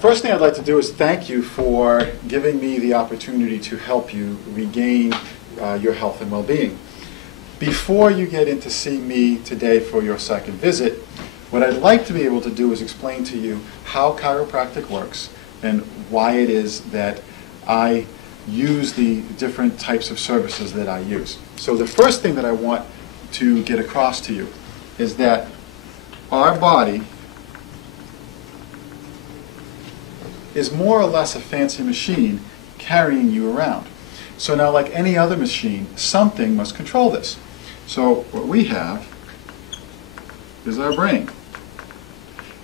First thing I'd like to do is thank you for giving me the opportunity to help you regain your health and well-being. Before you get in to see me today for your second visit, what I'd like to be able to do is explain to you how chiropractic works and why it is that I use the different types of services that I use. So the first thing that I want to get across to you is that our body is more or less a fancy machine carrying you around. So now, like any other machine, something must control this. So what we have is our brain.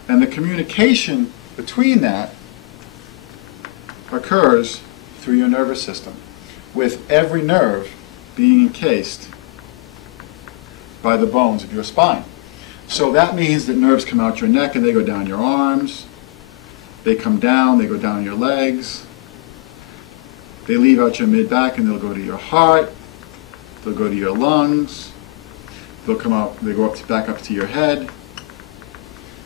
And the communication between that occurs through your nervous system, with every nerve being encased by the bones of your spine. So that means that nerves come out your neck and they go down your arms. They come down, they go down your legs, they leave out your mid-back and they'll go to your heart, they'll go to your lungs, they'll come out, they go back up to your head.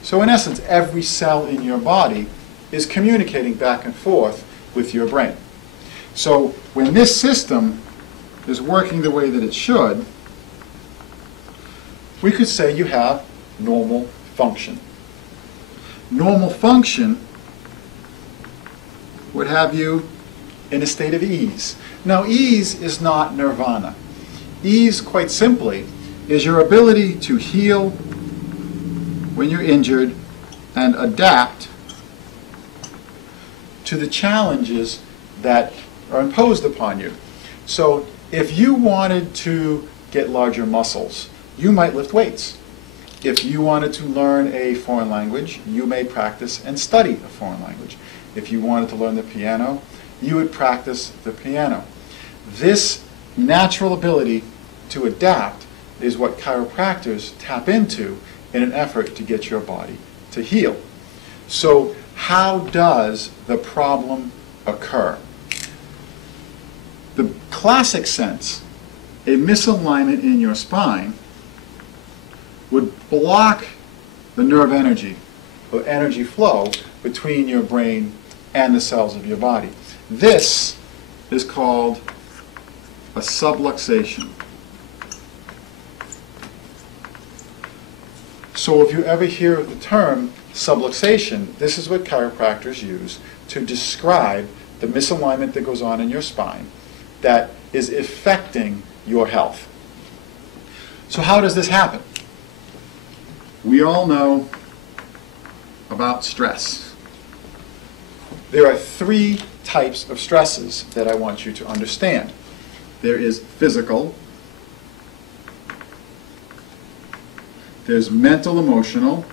So in essence, every cell in your body is communicating back and forth with your brain. So when this system is working the way that it should, we could say you have normal function. Normal function would have you in a state of ease. Now, ease is not nirvana. Ease, quite simply, is your ability to heal when you're injured and adapt to the challenges that are imposed upon you. So if you wanted to get larger muscles, you might lift weights. If you wanted to learn a foreign language, you may practice and study a foreign language. If you wanted to learn the piano, you would practice the piano. This natural ability to adapt is what chiropractors tap into in an effort to get your body to heal. So how does the problem occur? The classic sense, a misalignment in your spine would block the nerve energy, or energy flow between your brain and the cells of your body. This is called a subluxation. So if you ever hear the term subluxation, this is what chiropractors use to describe the misalignment that goes on in your spine that is affecting your health. So how does this happen? We all know about stress. There are three types of stresses that I want you to understand. There is physical, there's mental, emotional,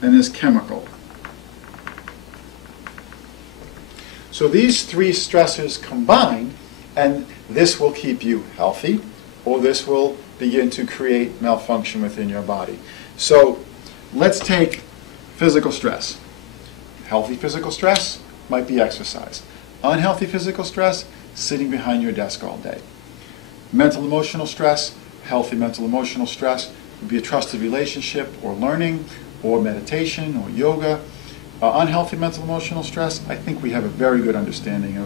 and there's chemical. So these three stressors combine, and this will keep you healthy, or this will begin to create malfunction within your body. So let's take physical stress. Healthy physical stress might be exercise. Unhealthy physical stress, sitting behind your desk all day. Mental emotional stress, healthy mental emotional stress would be a trusted relationship or learning or meditation or yoga. Unhealthy mental emotional stress, I think we have a very good understanding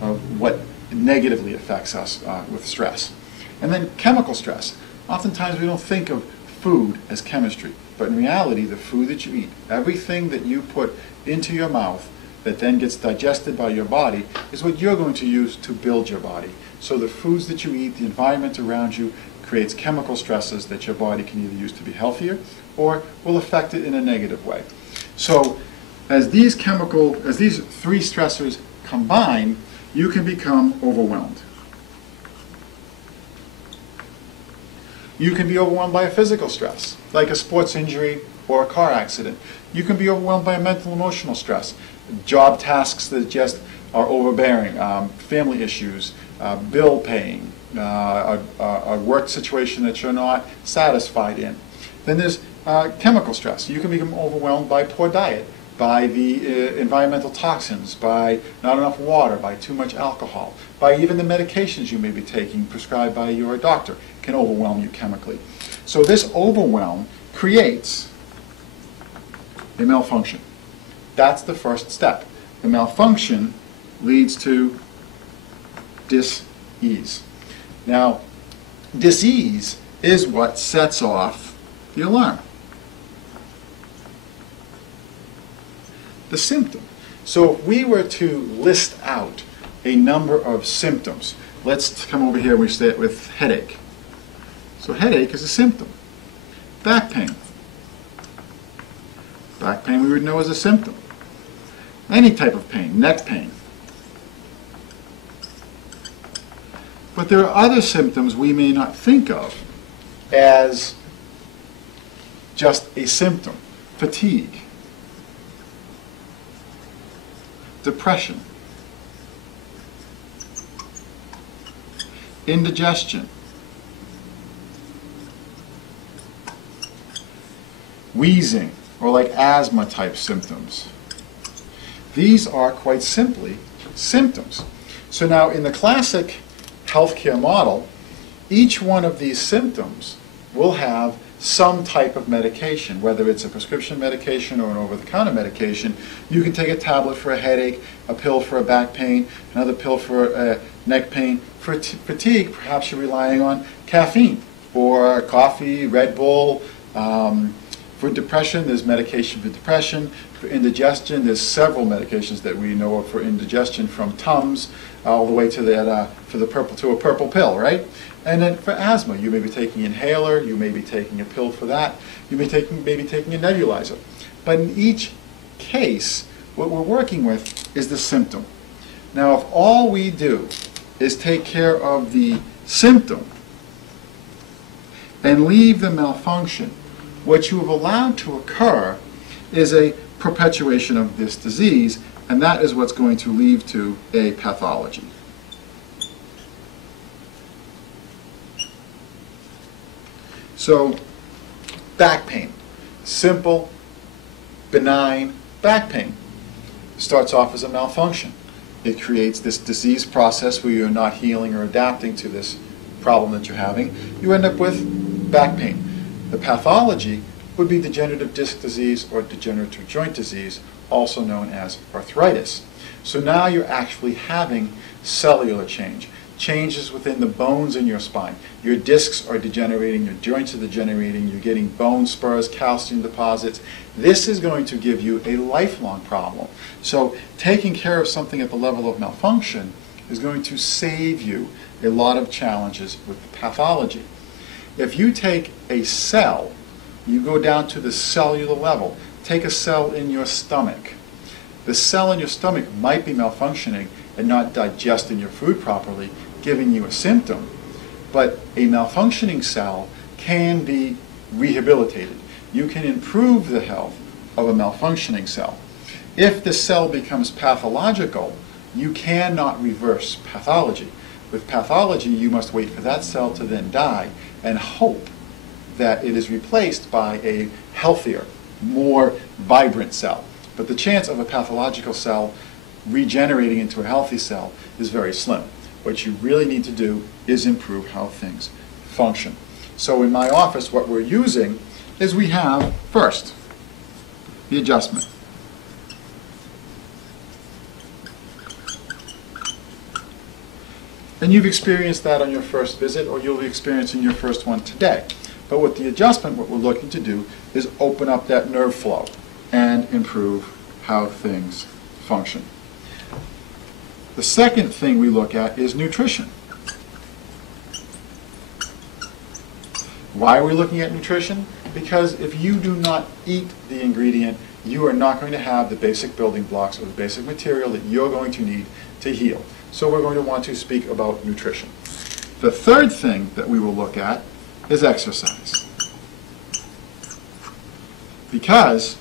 of what negatively affects us with stress. And then chemical stress. Oftentimes we don't think of food as chemistry, but in reality the food that you eat, everything that you put into your mouth that then gets digested by your body is what you're going to use to build your body. So the foods that you eat, the environment around you creates chemical stresses that your body can either use to be healthier or will affect it in a negative way. So as these three stressors combine, you can become overwhelmed. You can be overwhelmed by a physical stress, like a sports injury or a car accident. You can be overwhelmed by a mental emotional stress, job tasks that just are overbearing, family issues, bill paying, a work situation that you're not satisfied in. Then there's chemical stress. You can become overwhelmed by poor diet, by the environmental toxins, by not enough water, by too much alcohol, by even the medications you may be taking prescribed by your doctor can overwhelm you chemically. So this overwhelm creates a malfunction. That's the first step. The malfunction leads to dis-ease. Now, dis-ease is what sets off the alarm. The symptom. So if we were to list out a number of symptoms, let's come over here and we start with headache. So headache is a symptom. Back pain. Back pain we would know as a symptom. Any type of pain, neck pain. But there are other symptoms we may not think of as just a symptom. Fatigue. Depression. Indigestion. Wheezing, or like asthma type symptoms. These are quite simply symptoms. So now in the classic healthcare model, each one of these symptoms will have some type of medication, whether it's a prescription medication or an over-the-counter medication. You can take a tablet for a headache, a pill for a back pain, another pill for neck pain. For fatigue, perhaps you're relying on caffeine or coffee, Red Bull. For depression, there's medication for depression. For indigestion, there's several medications that we know of for indigestion, from Tums all the way to that to a purple pill, right? And then for asthma, you may be taking an inhaler, you may be taking a pill for that, you may be taking a nebulizer. But in each case, what we're working with is the symptom. Now, if all we do is take care of the symptom and leave the malfunction, what you have allowed to occur is a perpetuation of this disease, and that is what's going to lead to a pathology. So, back pain. Simple, benign back pain. Starts off as a malfunction. It creates this disease process where you're not healing or adapting to this problem that you're having. You end up with back pain. The pathology would be degenerative disc disease or degenerative joint disease, also known as arthritis. So now you're actually having cellular change. Changes within the bones in your spine. Your discs are degenerating, your joints are degenerating, you're getting bone spurs, calcium deposits. This is going to give you a lifelong problem. So taking care of something at the level of malfunction is going to save you a lot of challenges with the pathology. If you take a cell, you go down to the cellular level, take a cell in your stomach. The cell in your stomach might be malfunctioning and not digesting your food properly, giving you a symptom, but a malfunctioning cell can be rehabilitated. You can improve the health of a malfunctioning cell. If the cell becomes pathological, you cannot reverse pathology. With pathology, you must wait for that cell to then die and hope that it is replaced by a healthier, more vibrant cell. But the chance of a pathological cell regenerating into a healthy cell is very slim. What you really need to do is improve how things function. So in my office, what we're using is we have, first, the adjustment. And you've experienced that on your first visit, or you'll be experiencing your first one today. But with the adjustment, what we're looking to do is open up that nerve flow and improve how things function. The second thing we look at is nutrition. Why are we looking at nutrition? Because if you do not eat the ingredient, you are not going to have the basic building blocks or the basic material that you're going to need to heal. So we're going to want to speak about nutrition. The third thing that we will look at is exercise. Because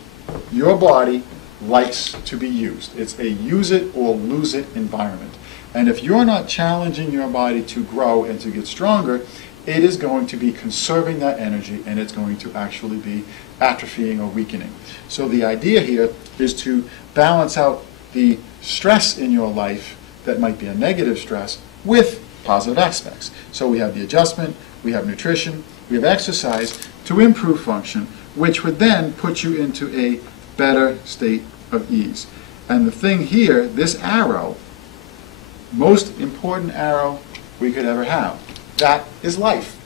your body likes to be used. It's a use it or lose it environment. And if you're not challenging your body to grow and to get stronger, it is going to be conserving that energy, and it's going to actually be atrophying or weakening. So the idea here is to balance out the stress in your life that might be a negative stress with positive aspects. So we have the adjustment, we have nutrition, we have exercise to improve function, which would then put you into a better state of ease. And the thing here, this arrow, most important arrow we could ever have, that is life.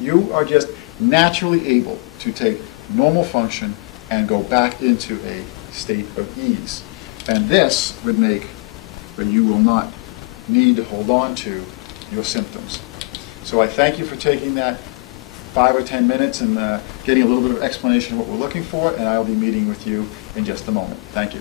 You are just naturally able to take normal function and go back into a state of ease. And this would make where you will not need to hold on to your symptoms. So I thank you for taking that 5 or 10 minutes and getting a little bit of explanation of what we're looking for, and I'll be meeting with you in just a moment. Thank you.